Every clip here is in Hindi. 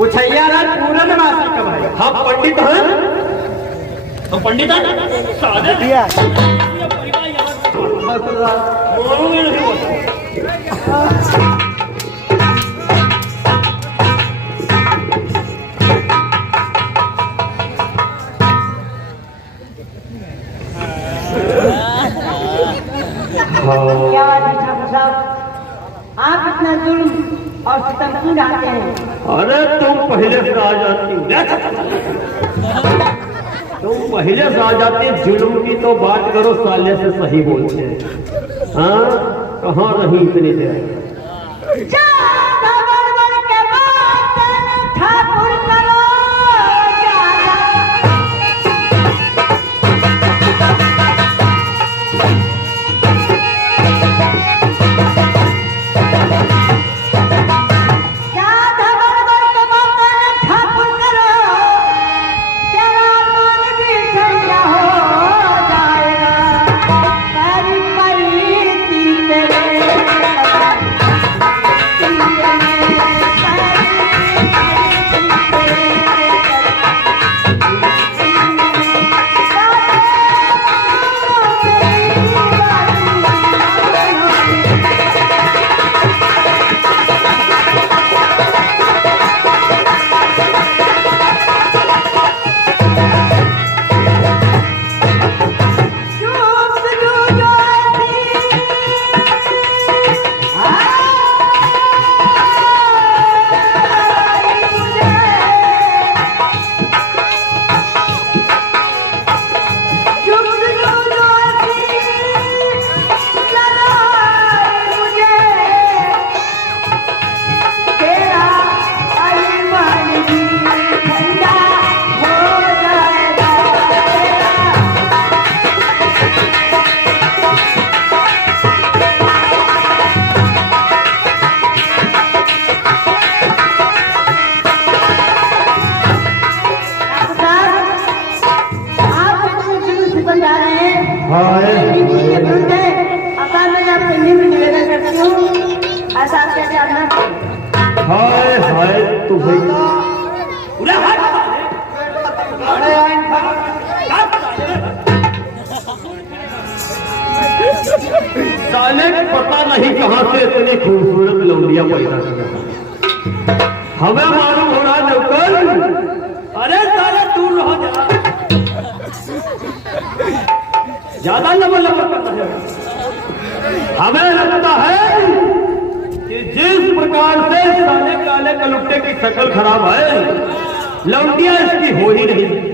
उछैया राज पूर्णमासी का भाई। हम पंडित हैं। हम पंडित हैं सादे दिया बोलूंगे नहीं बोलता। क्या बात है ठाकुर साहब, आप इतना जुल्म और सितम क्यों ढाते हैं? अरे तुम पहले से आ जाती हो। तुम पहले से आ जाती जुल्म की तो बात करो, साले से सही बोलते हैं। हाँ कहाँ रही इतनी देर? ठाकुर करो हाय हाय तू भाई साले पता नहीं कहाँ से इतनी खूबसूरत लौंडिया पैदा किया। हमें मालूम हो रहा नौकर। अरे साले दूर रहो जरा, ज्यादा लंबा लंबा करता है। हमें लगता है कि जिस प्रकार से साले काले कलुट्टे की शक्ल खराब है, लौंडिया इसकी हो ही नहीं।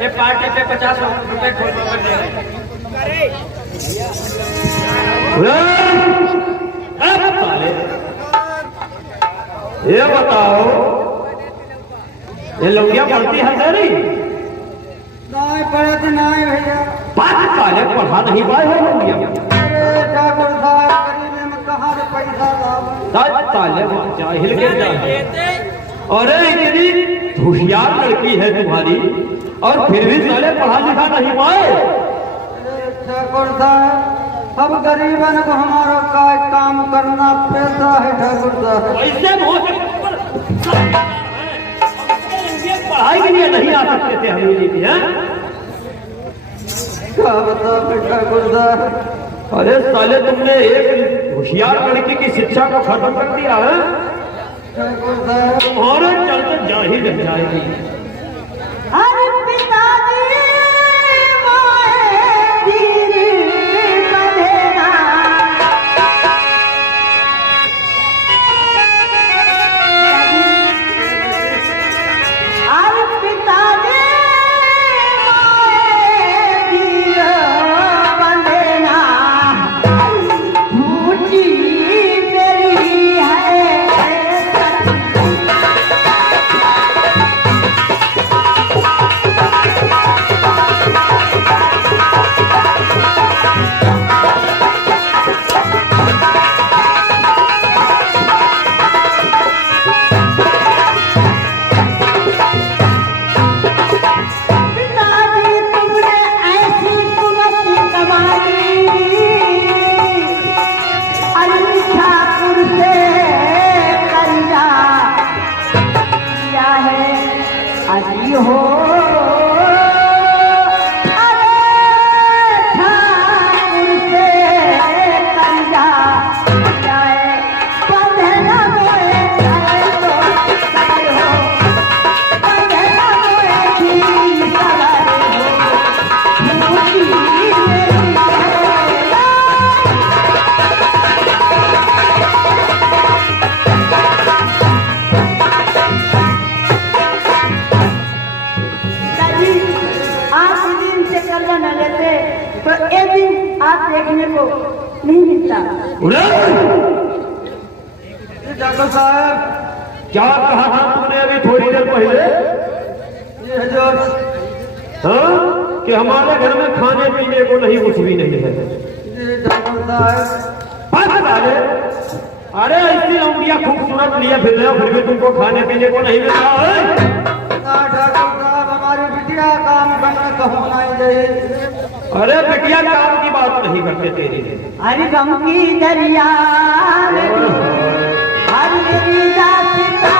ये पार्टी पे 50 रुपए खोल कर दे रहे हैं। साले, ये बताओ ये लौकिया पढ़ती है तेरी? नहीं पढ़े तो नहीं भैया। पाँच साले पढ़ा नहीं पाए हो लौकिया? अरे ठाकुर साहब गरीबी में कहाँ से पैसा लाऊं? सात साले जाहिल के जाहिल। अरे इतनी होशियार लड़की है तुम्हारी और फिर भी साले पढ़ा लिखा नहीं पाए। अरे ठाकुर साहब अब गरीबन को हमारा काम करना पैसा है ठाकुर साहब। ऐसे पढ़ाई के लिए नहीं आ सकते थे हम लोग हैं? क्या बताओ ठाकुर साहब। अरे साले तुमने एक होशियार लड़की की शिक्षा को खत्म कर दिया है। ठाकुर साहब तुम्हारे चलते जाहिल रह जाएगी। अरे पिताजी मोए धीरे बंधना। अरे पिताजी मोए धीरे बंधना। झूठी तेरी है हो। अरे ठाकुर से कर्जा जाए बंधना मोए तो सबर हो। बंधना मोए की सबर हो। मुझी मेरी कर्जा न लेते तो एक दिन आप देखने को नहीं मिलता। डॉक्टर साहब क्या कहा था तुमने अभी थोड़ी देर पहले? ये जो हाँ कि हमारे घर में खाने पीने को नहीं कुछ भी नहीं है। डॉक्टर साहब अरे ऐसी लौंडिया खूबसूरत लिए फिर रहे हो फिर भी तुमको खाने पीने को नहीं मिल रहा है? डॉक्टर साहब हमारी बिटिया काम करने को होना ही चाहिए। अरे बिटिया काम की बात नहीं करते तेरी। हरि गम की दरिया हरि गिरिजा पिता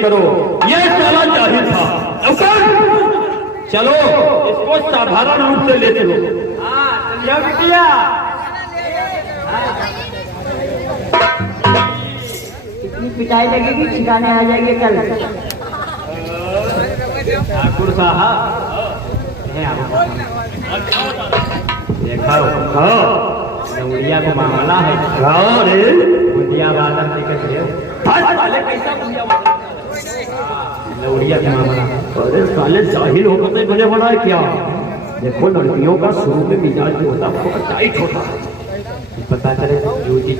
करो ये चला जाहिर था। चलो इसको साधारण रूप से ले चलो। बिटिया कितनी पिटाई लगेगी ठिकाने आ जाएंगे कल। ठाकुर साहब देखो लौड़िया को मामला है। बुंदिया बादल कैसा लौड़िया का मामला? अरे साले जाहिल होकर बने बना है क्या? देखो लड़कियों का शुरू में मिजाज जो होता है बहुत टाइट होता है, पता चले ड्यूटी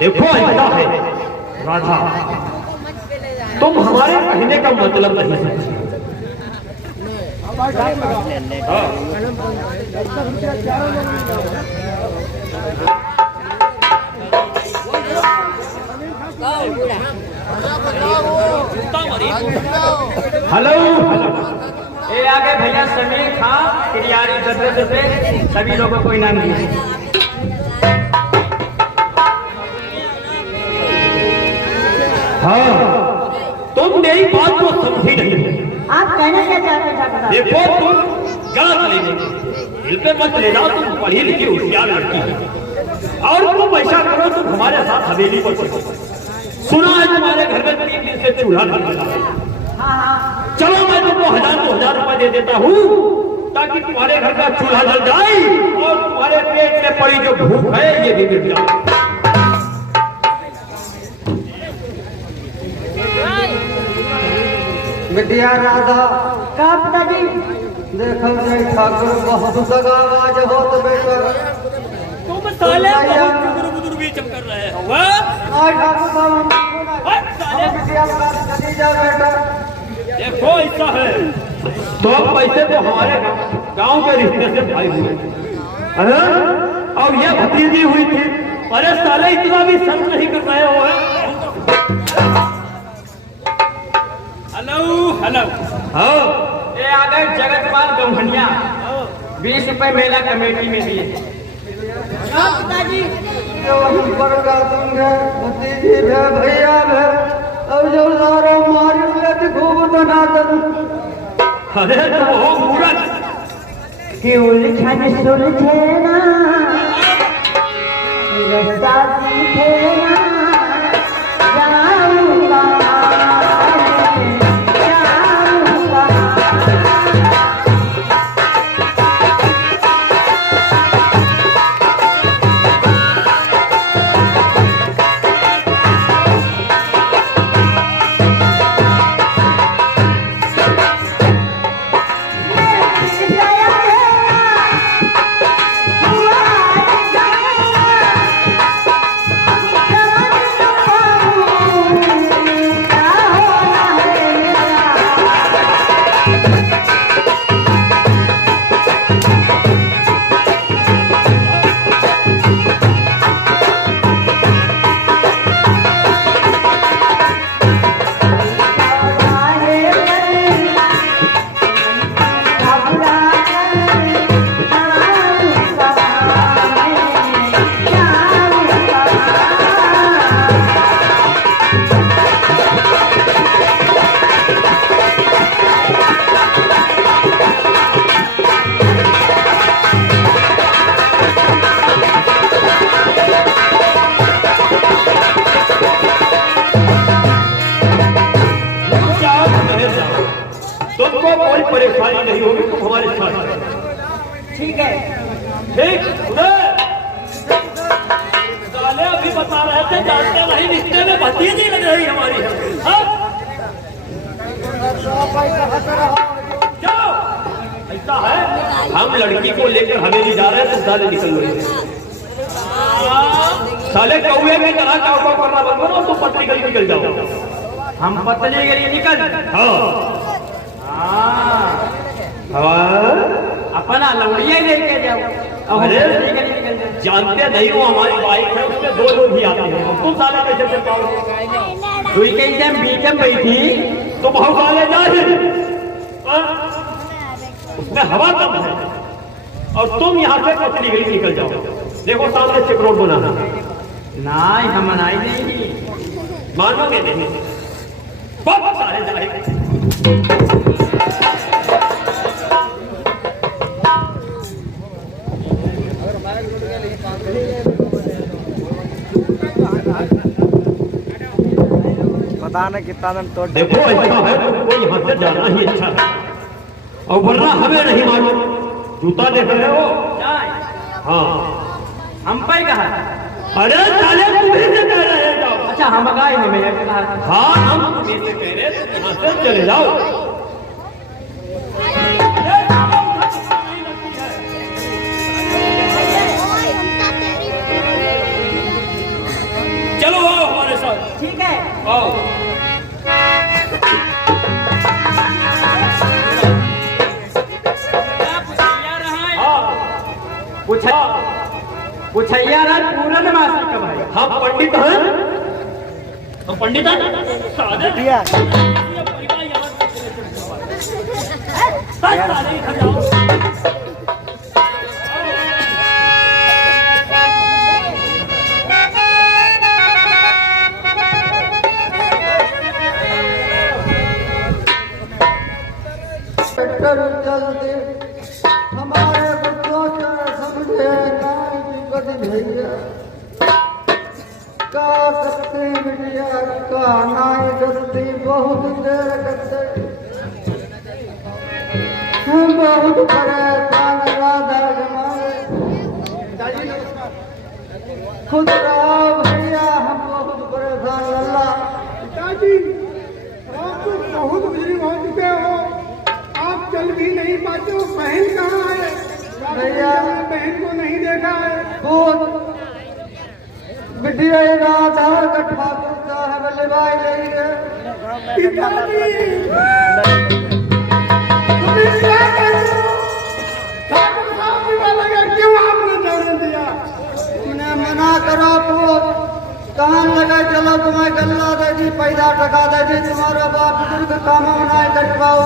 देखो ऐसा है राधा, तुम हमारे कहने का मतलब नहीं समझे। हेलो ये आगे भैया समीर खां किरियारी दर्रे से सभी लोगों को इनाम दिए। हाँ, तुम मेरी बात को समझी नहीं। आप कहना क्या चाहते हैं? देखो तुम गलत लेने दिल पे मत ले जाओ, तुम पढ़ी लिखी होशियार लड़की है और तुम ऐसा करो तुम हमारे साथ हवेली पर चलो। सुना है तुम्हारे घर में 3 दिन से चूल्हा नहीं बना है। चलो मैं तुमको 1000 रुपए दे देता हूँ ताकि तुम्हारे घर का चूल्हा जल जाए और तुम्हारे पेट में पड़ी जो भूख है ये भी मिट जाए। बिटिया राधा का पिताजी देखल जाए ठाकुर बहुत सगावाज होत बेटा। तुम साले बुदुर भी चमकर रहे हो। आज ठाकुर साहब हम बिटिया का चली जा बेटा। देखो ऐसा है तो पैसे तो हमारे गांव के रिश्ते से भाई हुए अरे और ये भतीजी हुई थी। अरे साले इतना भी शर्म नहीं कर रहे हो। हेलो हेलो, हाँ ये आ गए जगतपाल गौहनिया 20 रुपए मेला कमेटी में दिए। का पिताजी जो हम पर का दूंगे भतीजी भे भैया भे अब जो सारा मारी ले खूब तना करूं। अरे तो हो मूरत कि उलझन सुलझे ना रास्ता सीखे ना जाऊंगा जाऊंगा। तुमको कोई परेशानी नहीं होगी, तुम हमारे साथ। ठीक है ठीक उधर साले अभी बता रहे थे जानते नहीं रिश्ते में भतीजी लग रही हमारी। हाँ? जाओ ऐसा है हम लड़की को लेकर हवेली जा रहे हैं, तुम साले निकल रही साले कौए की तरह चाव करना बंद करो, तुम पतली गली निकल जाओ। हम पतली गली निकल। हाँ अपना लौड़िया लेके जाओ। अरे निकल जाओ। जानते नहीं हो हमारी बाइक है उसमें 2 लोग ही आते हैं, तुम साले कैसे चल पाओगे? दुई के बीच में बैठी तुम हम वाले जाए उसमें हवा कम है और तुम यहाँ से पतली गली निकल जाओ। देखो सामने चेक रोड बना नहीं हम मनाई नहीं मानोगे नहीं बहुत सारे जाएंगे। पता नहीं कितना दिन तो देखो ऐसा है तुमको यहाँ से जाना ही अच्छा है और वरना हमें नहीं मालूम। जूता देख रहे हो? जाए हाँ हम पे कहा। अरे साले तुम्हें से कह रहे हैं जाओ। अच्छा हम गाय हमें हाँ हम तुम्हें से कह रहे थे यहाँ से चले जाओ। चलो आओ हमारे साथ। ठीक है। आओ। पूछैया रहा पूर्णमासी का भाई। हम पंडित हैं। हम पंडित हैं। सादे दिया। सादे इधर जाओ। कर जल्दी हमारे बच्चों का समझे ना दिक्कत भैया का करते बिटिया का नाई करती बहुत देर करते हम बहुत परेशान राधा जमाए खुद रहो भैया हम बहुत परेशान लल्ला। पिताजी आप तो बहुत बुजुर्ग हो चुके हो, आप चल भी नहीं पाते हो। बहन कहाँ है? भैया बहन को नहीं देखा है। खुद बिटिया राधा का ठाकुर साहब लिवाई गई है। पिताजी तुम्हें क्या कहते हो? ठाकुर साहब की बात लगा, क्यों आपने जाने दिया? तुमने मना करो पुत कहाँ लगा चलो तुम्हें गल्ला दे दी पैदा टका दे दी तुम्हारा बाप बुजुर्ग काम नहीं कर पाओ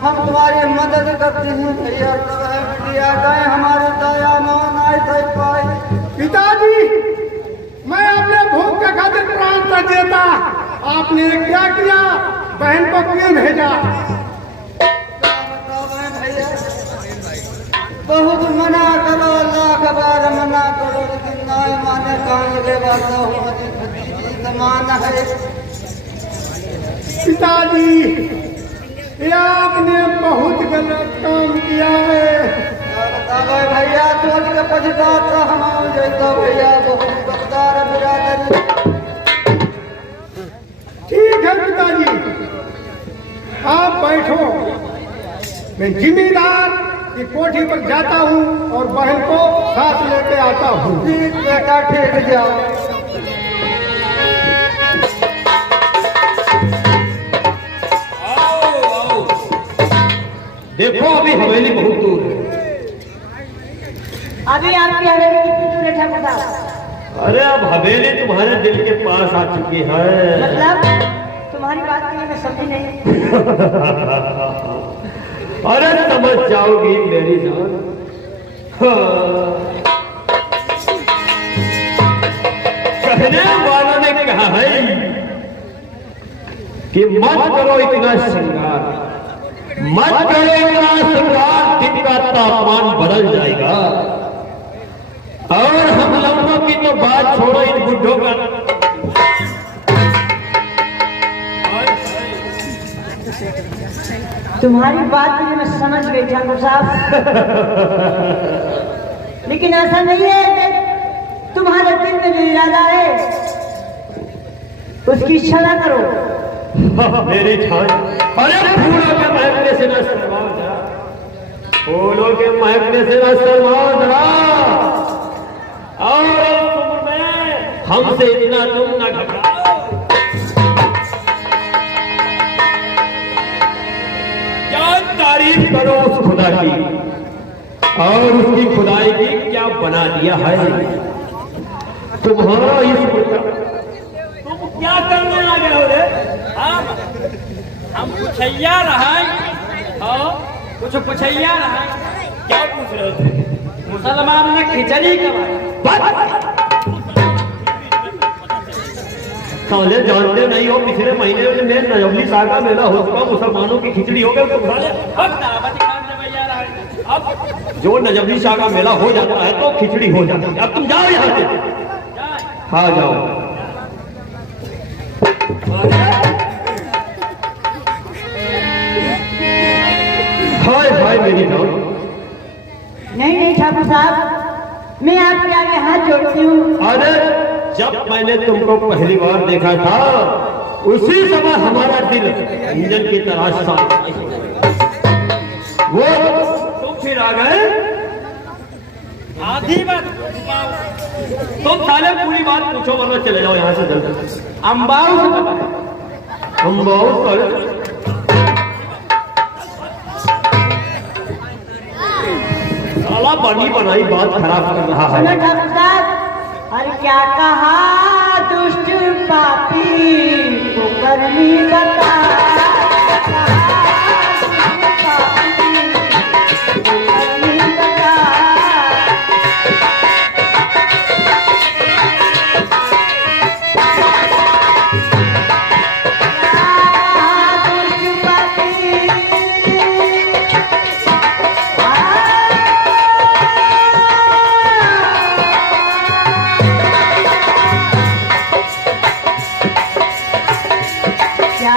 हम तुम्हारी मदद करते हैं भैया सब है बिटिया गए हमारे दया मोहन आए थे पाई। पिताजी मैं अपने भोग के खातिर प्राण तक देता, आपने क्या किया? बहन को क्यों भेजा? भैया बहुत मना करो लाख बार मना करो लेकिन नाय माने कहाँ लगे बात समान है। पिताजी ये आपने बहुत गलत काम किया है। बतावे भैया सोच के पछताता हम जैसा भैया बहुत गद्दार बिरादरी। ठीक है पिताजी आप बैठो, मैं जिम्मेदार की कोठी पर जाता हूँ और बहन को साथ लेके आता हूँ। ठीक बेटा ठीक जाओ। आओ आओ। देखो अभी हवेली बहुत दूर है। अभी आपकी हवेली कितनी दूर है ठाकुर साहब? अरे अब हवेली तुम्हारे दिल के पास आ चुकी है। मतलब तुम्हारी बात की मैं समझी नहीं। अरे समझ जाओगी मेरी जान। हाँ। कहने वालों ने कहा है कि मत करो इतना श्रृंगार, मत करो इतना श्रृंगार, दिन का तापमान बदल जाएगा। और हम लोगों की तो बात छोड़ो, इन बुढ़ों का तुम्हारी बात मुझे मैं समझ गई ठाकुर साहब, लेकिन ऐसा नहीं है कि तुम्हारे दिल में जो इरादा है उसकी इच्छा ना करो। मेरी जान, अरे फूलों के महकने से न शर्माओ जरा, फूलों के महकने से न शर्माओ जरा। और इस उम्र में हमसे इतना तुम न घबराओ। क्या तारीफ करो उस खुदा की, और उसकी खुदाई की क्या बना दिया है तुम्हारा इस तुम क्या करने लगे हो रे? हम पुछैया रहा कुछ पुछैया रहा। क्या पूछ रहे थे? मुसलमान ने खिचड़ी कमाई। साले जानते नहीं हो, पिछले महीने में नजबली शाह का मेला हो चुका, मुसलमानों की खिचड़ी हो गई। अब जो नजबली शाह का मेला हो जाता है तो खिचड़ी हो जाती है। अब तुम जाओ यहाँ से। हाँ जाओ। हाय हाय मेरी जान। नहीं नहीं ठाकुर साहब, मैं आपके आगे हाथ जोड़ती हूँ। अरे जब मैंने तुमको पहली बार देखा था उसी समय हमारा दिल इंजन की तरह सा वो तुम फिर आ गए। आधी बात तुम साले पूरी बात पूछो वरना चले जाओ यहाँ से जल्दी। अम्बाऊ से बताए। अम्बाऊ पर साला बनी बनाई बात खराब कर रहा है। सुनो ठाकुर साहब, अरे क्या कहा दुष्ट पापी को करनी बता। क्या